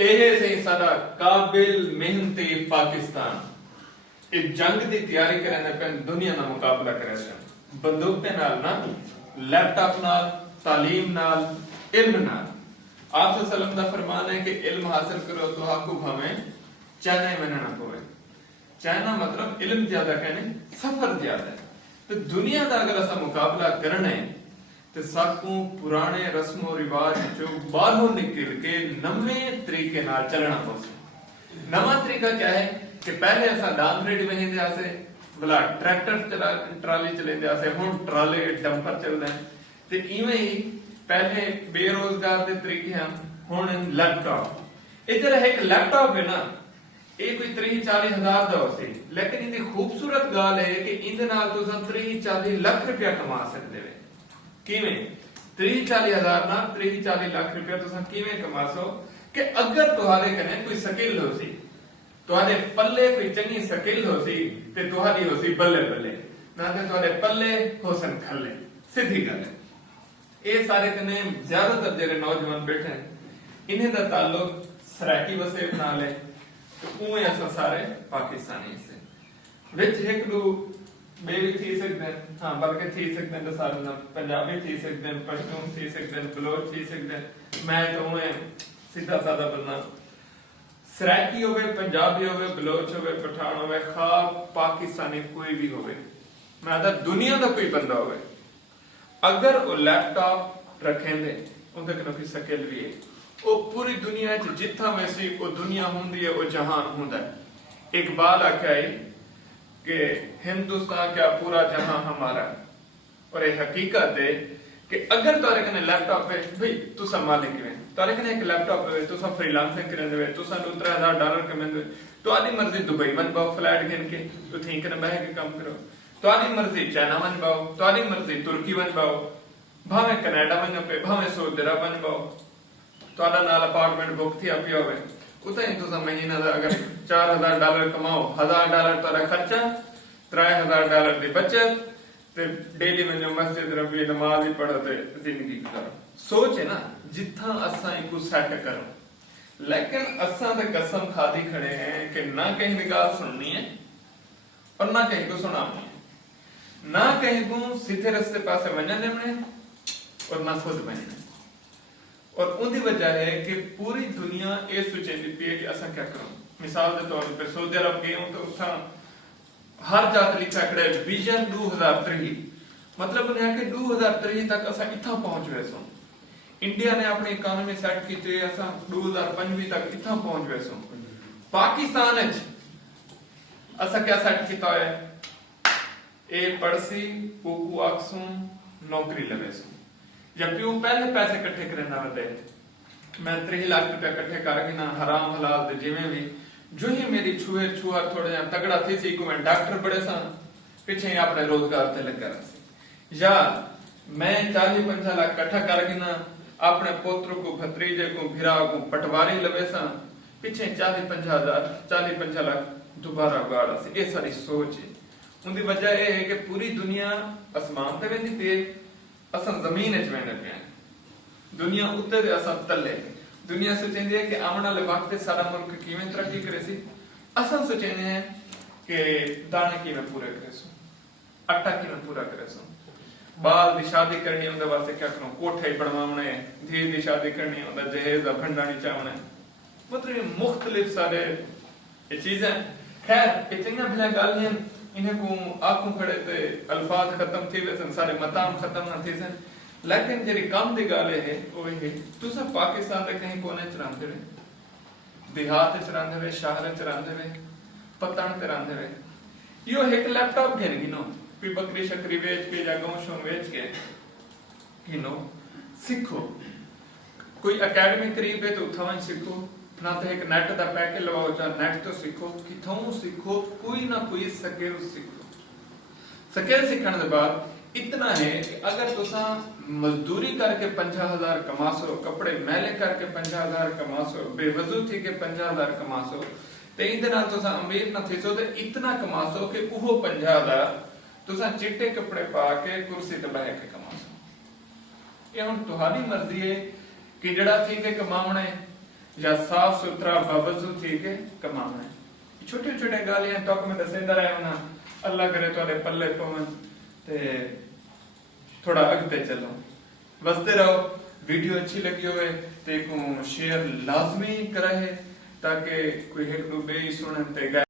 ਇਹ ਸੀ ਸਾਡਾ ਕਾਬਿਲ ਮਿਹਨਤੀ ਪਾਕਿਸਤਾਨ। ਇਹ ਜੰਗ ਦੀ ਤਿਆਰੀ ਕਰਨ ਪੈ ਦੁਨੀਆ ਨਾਲ ਮੁਕਾਬਲਾ ਕਰਿਆ ਸੀ ਬੰਦੂਕ ਦੇ ਨਾਲ ਨਾ, ਲੈਪਟਾਪ ਨਾਲ, ਤਾਲੀਮ ਨਾਲ, ਇਲਮ ਨਾਲ। ਆਪ ਸਲਮ ਦਾ ਫਰਮਾਨ ਹੈ ਕਿ ਇਲਮ ਹਾਸਿਲ ਕਰੋ तो आपको भावे चाइना में ना पवे। चाइना मतलब इल्म ज्यादा कहने सफर ज्यादा है। तो दुनिया का अगर असा मुकाबला करना है तो साकू पुराने रस्मों रिवाज जो बाहरों निकल के नवे तरीके नाल चलना पड़े। नवा तरीका क्या है कि पहले असा डांग रेड में हिंदे आसे भला ट्रैक्टर ट्राली चलेंदे आसे, हुन ट्राले डंपर चलदे हैं। ते इवें ही पहले बेरोजगार दे तरीके हैं, हुन लैपटॉप। इधर एक लैपटॉप है ना, ਇਹ ਕੋਈ 30-40 ਹਜ਼ਾਰ ਦਾ ਹੋਸੀ, ਲੇਕਿਨ ਇਹਦੀ ਖੂਬਸੂਰਤ ਗੱਲ ਹੈ ਕਿ ਇਹਦੇ ਨਾਲ ਤੁਸੀਂ 30-40 ਲੱਖ ਰੁਪਇਆ ਕਮਾ ਸਕਦੇ ਹੋ। ਕਿਵੇਂ 30-40 ਹਜ਼ਾਰ ਨਾਲ 30-40 ਲੱਖ ਰੁਪਇਆ ਤੁਸੀਂ ਕਿਵੇਂ ਕਮਾ ਸੋ ਕਿ ਅਗਰ ਤੁਹਾਡੇ ਕੋਲ ਕੋਈ ਸਕਿੱਲ ਹੋਸੀ, ਤੁਹਾਡੇ ਪੱਲੇ ਕੋਈ ਚੰਗੀ ਸਕਿੱਲ ਹੋਸੀ ਤੇ ਤੁਹਾਡੀ ਹੋਸੀ ਬੱਲੇ ਬੱਲੇ, ਨਾ ਤੇ ਤੁਹਾਡੇ ਪੱਲੇ ਹੋਸਨ ਖੱਲੇ। ਸਿੱਧੀ ਗੱਲ ਹੈ। ਇਹ ਸਾਰੇ ਕਨੇ ਜ਼ਿਆਦਾਤਰ ਜਿਹੜੇ ਨੌਜਵਾਨ ਬੈਠੇ ਇਹਨਾਂ ਦਾ ਤਾਲੁਕ ਸਰਾਕੀ ਵਸੇ ਨਾਲ ਹੈ। उवें असां सारे पाकिस्तानी से विच एक दो बे भी थी सकते हैं, हाँ बल्कि थी सकते हैं तो सारे ना पंजाबी थी सकते हैं, पश्तून थी सकते हैं, बलोच थी सकते हैं। मैं तो उवें सीधा सादा बंदा सराकी होवे, पंजाबी होवे, बलोच होवे, पठान होवे, खाब पाकिस्तानी कोई भी होवे, मैं तो दुनिया का कोई बंदा होवे, अगर वो लैपटॉप रखेंदे उनके कोल कोई स्किल भी है, वो पूरी दुनिया च जिथा वैसी वो दुनिया होंदी है वो जहान होंदा है। इकबाल आख्या है कि हिंदुस्तान क्या पूरा जहां हमारा। और ये हकीकत है कि अगर तुहारे कने लैपटॉप है भाई तुसा मालिक है, तुहारे कने एक लैपटॉप है, तुसा फ्रीलांसिंग करंदे वे, तुसा $2-3,000 कमांदे, तुहाडी मर्जी दुबई वन पाओ फ्लैट गिन के तो ठीक ने बह के काम करो, तुहाडी मर्जी चाइना वन पाओ, तुहाडी मर्जी तुर्की वन पाओ, भावे कनाडा वन पे, भावे सऊदी अरब वन पाओ, ਤੁਹਾਡਾ ਨਾਲ ਅਪਾਰਟਮੈਂਟ ਬੁੱਕ ਥੀ ਆਪੀ ਹੋਵੇ, ਉਤੇ ਹੀ ਤੁਸੀਂ ਮਹੀਨਾ ਦਾ ਅਗਰ $4,000 ਕਮਾਓ, $1,000 ਤੁਹਾਡਾ ਖਰਚਾ, $3,000 ਦੀ ਬਚਤ ਤੇ ਡੇਲੀ ਮੈਂ ਮਸਜਿਦ ਰਬੀ ਨਮਾਜ਼ ਹੀ ਪੜ੍ਹੋ ਤੇ ਜ਼ਿੰਦਗੀ ਗੁਜ਼ਾਰੋ। ਸੋਚ ਹੈ ਨਾ ਜਿੱਥਾਂ ਅਸਾਂ ਇੱਕ ਸੈੱਟ ਕਰੋ, लेकिन असां ते कसम खादी खड़े हैं कि ना कहीं की गाल सुननी है और ना कहीं को सुनानी है, ना कहीं को सीधे रस्ते पासे वजन देने और ना खुद बनना। और उनकी वजह है कि पूरी दुनिया ये सोचेंदी पई है कि असां क्या करूं। मिसाल के तौर पर सऊदी अरब गए हो तो उठा हर जात लिखा खड़े विजन 2023, मतलब उन्हें कि 2023 तक असां इत्था पहुंच गए सो। इंडिया ने अपनी इकोनॉमी सेट की थे, असां 2025 तक इत्था पहुंच गए सो। पाकिस्तान असां क्या सेट किया है, ए पढ़सी पोकू आखसू नौकरी लगे सो, जबकि वो पहले पैसे इकट्ठे करना होते। मैं 3 लाख रुपया इकट्ठे करके ना हराम हलाल दे जिवें भी जो ही मेरी छुए छुआ थोड़ा जा तगड़ा थी सी को मैं डॉक्टर बड़े सा पीछे अपने रोजगार ते लग रहा सी, या मैं 40-50 लाख इकट्ठा करके ना अपने पोत्र को भतीजे को भिरा को पटवारी लवे सा पीछे 40-50 लाख दोबारा उगाड़ा सी। ये सारी सोच है। उनकी वजह यह है कि पूरी दुनिया आसमान ते वेंदी पे, असां जमीन च वेंदे पे, दुनिया उत्ते ते असां तले। दुनिया सोचेंदी है कि आने वाले वक्त सारा मुल्क किवें तरक्की करे सी, असां सोचेंदे हैं कि दाने किवें पूरे करे सो, आटा किवें पूरा करे सो, बाल दी शादी करनी उनदे वास्ते क्या करूं, कोठे बनवावणे, धी दी शादी करनी उनदा जहेज दा भंडाणी चावणे, मतलब मुख्तलिफ सारे ये चीजें। खैर ये चंगा भला गल नहीं, इन्हें को आंखों खड़े ते अल्फाज खत्म थी वैसे सारे मताम खत्म ना थी सन, लेकिन जेरी काम दी गल है वो है तुसा पाकिस्तान दे कहीं कोने च रहंदे वे, देहात च रहंदे वे, शहर च रहंदे वे, पतन ते रहंदे वे, यो एक लैपटॉप घेन गिनो कोई बकरी शकरी बेच के या गौ शों बेच के गिनो सीखो, कोई एकेडमी करीब है तो उठावन सीखो, ना तो एक नेट का पैकेज लवाओ चाहे नेट तो सीखो, किथों सीखो, कोई ना कोई स्किल सीखो। स्किल सीखने के बाद इतना है कि अगर तुसा मजदूरी करके 50,000 कमा सो, कपड़े मैले करके 50,000 कमा सो, बेवजू थी के 50,000 कमा सो, तो इनके नाल तुसा अमीर ना थी सो, तो इतना कमा सो कि वो 50,000 तुसा चिट्टे कपड़े पा के कुर्सी ते बैठ के कमा सो। ये हुण तुहाडी मर्जी है कि जड़ा थी के कमावणे या साफ सुथरा बावजू थी के कमाना है। छोटे छोटे गालियां टॉक में दसेंदा रहे होना, अल्लाह करे तो पल्ले पवन ते थोड़ा अगते चलो। वसते रहो। वीडियो अच्छी लगी होवे ते को शेयर लाजमी करे ताकि कोई एक दो बे सुने ते